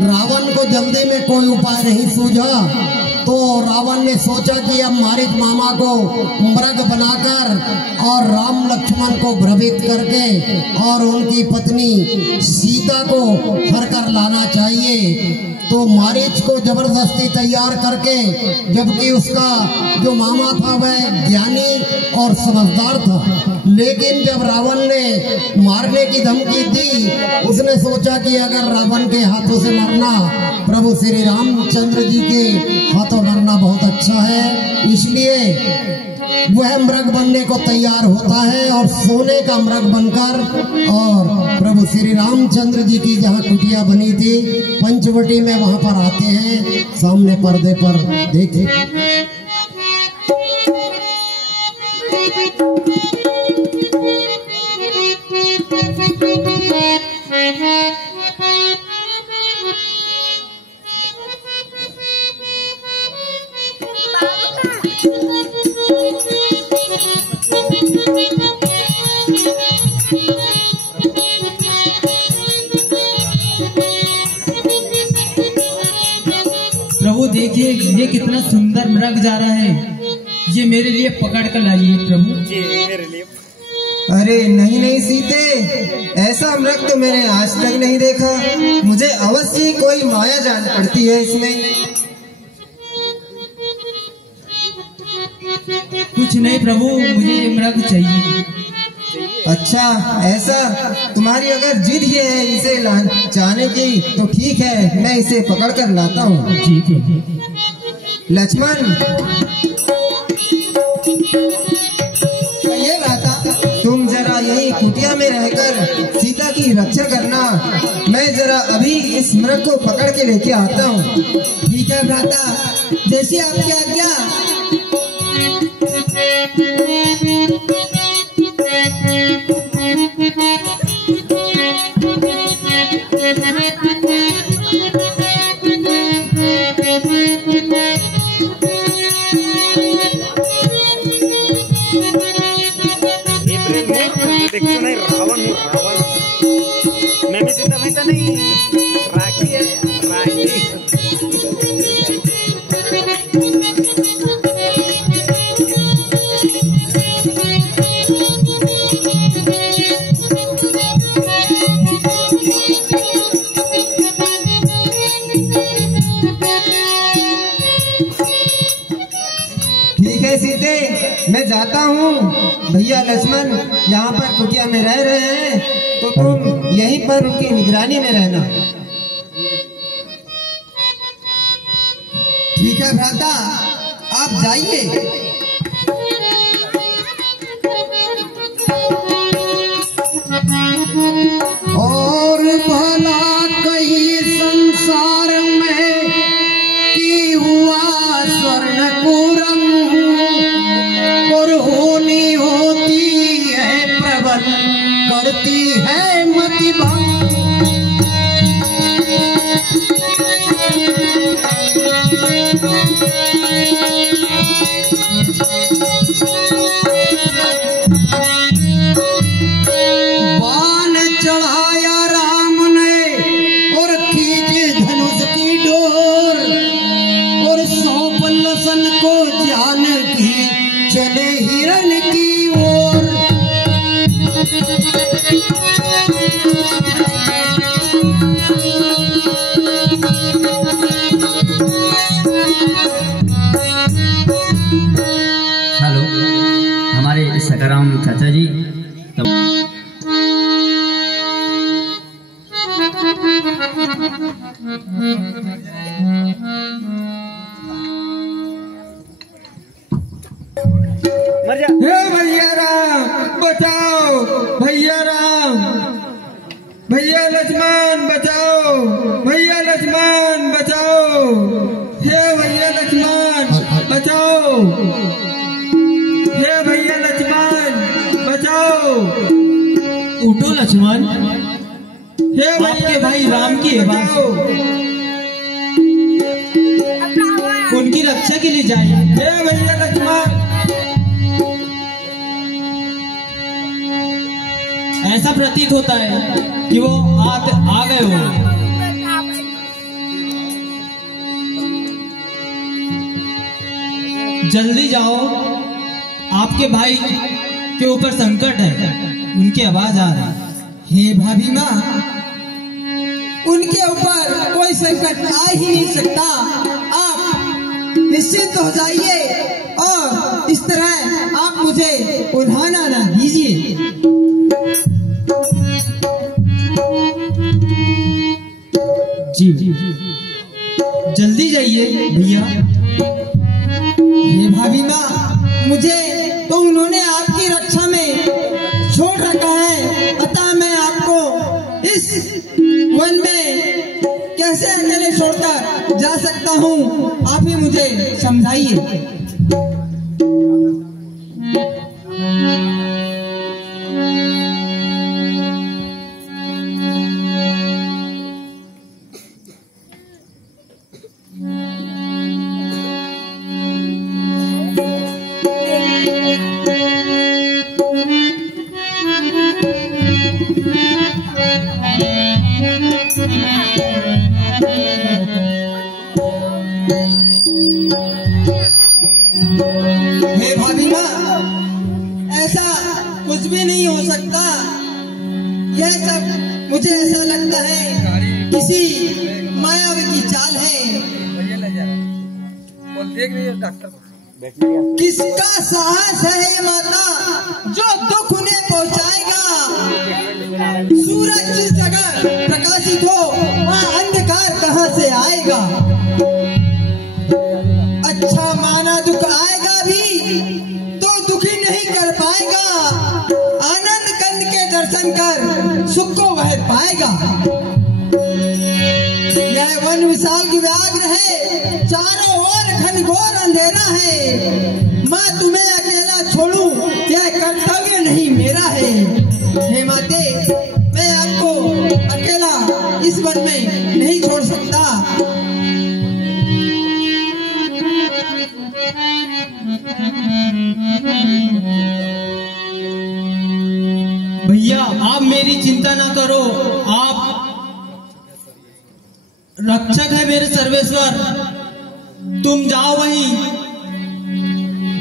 रावण को जल्दी में कोई उपाय नहीं सूझा, तो रावण ने सोचा कि अब मारीच मामा को मृग बनाकर और राम लक्ष्मण को भ्रमित करके और उनकी पत्नी सीता को हर कर लाना चाहिए। तो मारीच को जबरदस्ती तैयार करके, जबकि उसका जो मामा था वह ज्ञानी और समझदार था, लेकिन जब रावण ने मारने की धमकी दी, उसने सोचा कि अगर रावण के हाथों से मरना प्रभु श्री रामचंद्र जी के हाथों मरना बहुत अच्छा है, इसलिए वह मृग बनने को तैयार होता है और सोने का मृग बनकर और प्रभु श्री रामचंद्र जी की जहाँ कुटिया बनी थी पंचवटी में वहां पर आते हैं। सामने पर्दे पर देखे प्रभु देखिए ये कितना सुंदर मृग जा रहा है, ये मेरे लिए पकड़ कर लाइए प्रभु। जी मेरे लिए। अरे नहीं नहीं सीते, ऐसा मृग तो मैंने आज तक नहीं देखा, मुझे अवश्य कोई माया जान पड़ती है इसमें। कुछ नहीं प्रभु, मुझे ये मृग चाहिए। अच्छा ऐसा, तुम्हारी अगर जिद ही है इसे चाहने की तो ठीक है, मैं इसे पकड़ कर लाता हूँ। ठीक है। लक्ष्मण ये लाता, तुम जरा यही कुटिया में रहकर सीता की रक्षा करना, मैं जरा अभी इस मृग को पकड़ के लेके आता हूँ। ठीक है भ्राता, जैसी आपकी आज्ञा। देखो नहीं रावण मैं भी सीता वैसा नहीं, राखी है राखी। ठीक है सीते, मैं जाता हूँ। भैया लक्ष्मण यहाँ पर कुटिया में रह रहे हैं, तो तुम यहीं पर उनकी निगरानी में रहना। ठीक है भ्राता, आप जाइए। और भला कहीं संसार में की हुआ स्वर्ण पूरम, और होनी होती है प्रबल, करती है मति भंग। बाण चढ़ाया राम ने और खींचे धनुष की डोर, और सौंप लसन को जानकी चले हिरण की ओर। हेलो, हमारे सकाराम चाचा जी मर जा। हे भैया राम बचाओ, भैया राम, भैया लक्ष्मण बचाओ, भैया लक्ष्मण बचाओ, हे भैया लक्ष्मण बचाओ, हे भैया लक्ष्मण बचाओ। उठो लक्ष्मण, हे आपके भाई राम की है बात। रक्षा के लिए जाइए। हे भैया लक्ष्मण, ऐसा प्रतीत होता है कि वो आ गए हो। जल्दी जाओ, आपके भाई के ऊपर संकट है, उनकी आवाज आ रही है। हे भाभी माँ, उनके ऊपर कोई संकट आ ही नहीं सकता। आप निश्चिंत हो जाइए और इस तरह आप मुझे उल्हाना ना दीजिए। जी जल्दी जाइए भैया। हे भाभी माँ, मुझे तो उन्होंने आपकी रक्षा में छोड़ रखा है, अतः मैं आपको इस वन में कैसे अकेले छोड़कर जा सकता हूँ, आप ही मुझे समझाइए। हे भाभी माँ, ऐसा कुछ भी नहीं हो सकता। यह सब मुझे ऐसा लगता है किसी मायावी की चाल है। किसका साहस है हे माता जो दुख उन्हें पहुँचाएगा। सूरज जिस जगह प्रकाशित हो वहाँ अंधकार कहाँ से आएगा। अच्छा माना दुख आएगा भी तो दुखी नहीं कर पाएगा। आनंद कंद के दर्शन कर सुख को वह पाएगा। यह वन विशाल की व्याघ्र है, चारों ओर घनघोर अंधेरा है। माँ तुम्हें अकेला छोड़ूं यह कर्तव्य नहीं मेरा है। हे माते, मैं आपको अकेला इस वन में नहीं छोड़ सकता। भैया आप मेरी चिंता ना करो, आप रक्षक है मेरे सर्वेश्वर। तुम जाओ वहीं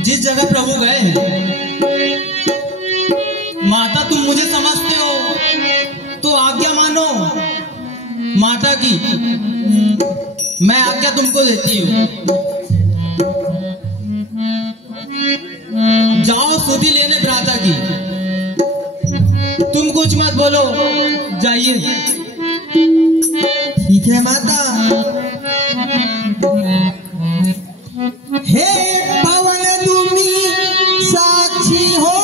जिस जगह प्रभु गए हैं। माता तुम मुझे समझते हो तो आज्ञा मानो माता की। मैं आज्ञा तुमको देती हूँ। जाओ सुधि लेने भ्राता की। तुम कुछ मत बोलो, जाइए। ठीक है माता। हे पवन तुमी साक्षी हो,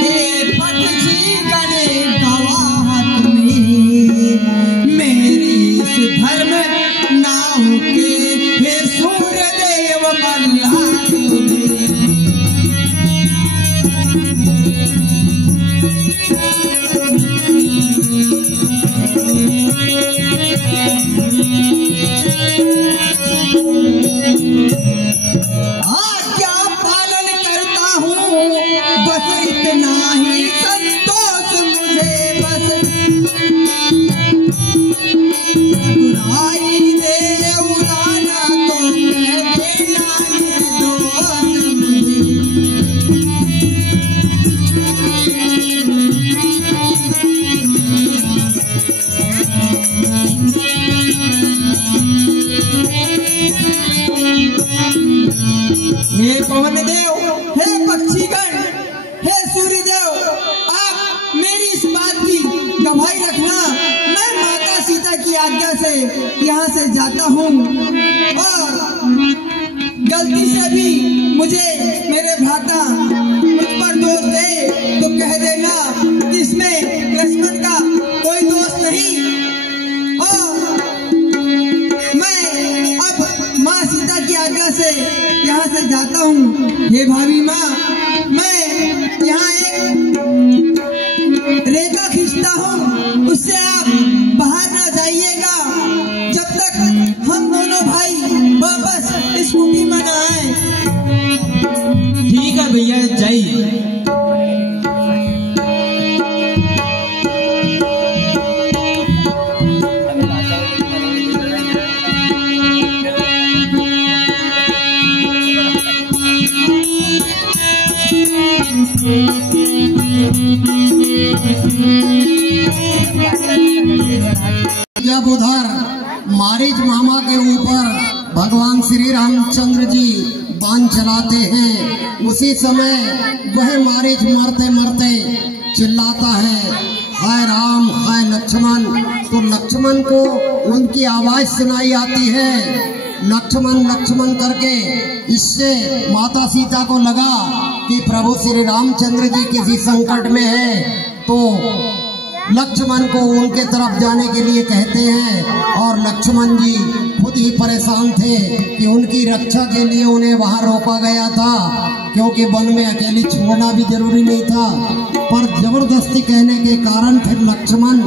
हे पक्षी गणे गवाह तुम्हें। मेरी इस धर्म नाव के हे सूर्य देव मल्हार तुम्हें। आज्ञा पालन करता हूँ बस इतना ही संतोष मुझे। बस बुराई दे उड़ाना तो मैं देना निर्दोष मुझे। हे पवन देव, हे पक्षीगण, हे सूर्य देव, आप मेरी इस बात की गवाही रखना। मैं माता सीता की आज्ञा से यहाँ से जाता हूँ और गलती से भी मुझे मेरे भ्राता मुझ पर दोष दे तो कह देना कि इसमें लक्ष्मण का कोई दोष नहीं। और मैं अब माँ सीता की आज्ञा से यहाँ से जाता हूँ। हे भाभी माँ, मैं यहाँ एक रेखा खींचता हूँ, उससे आप बाहर न जाइएगा जब तक हम दोनों भाई वापस जब उधर मारीच मामा के ऊपर भगवान श्री रामचंद्र जी बाण चलाते हैं, उसी समय वह मारीच मरते मरते चिल्लाता है, हाय राम हाय लक्ष्मण। तो लक्ष्मण को उनकी आवाज सुनाई आती है, लक्ष्मण लक्ष्मण करके। इससे माता सीता को लगा कि प्रभु श्री रामचंद्र जी किसी संकट में है, तो लक्ष्मण को उनके तरफ जाने के लिए कहते हैं। और लक्ष्मण जी खुद ही परेशान थे कि उनकी रक्षा के लिए उन्हें वहां रोका गया था, क्योंकि वन में अकेले छोड़ना भी जरूरी नहीं था, पर जबरदस्ती कहने के कारण फिर लक्ष्मण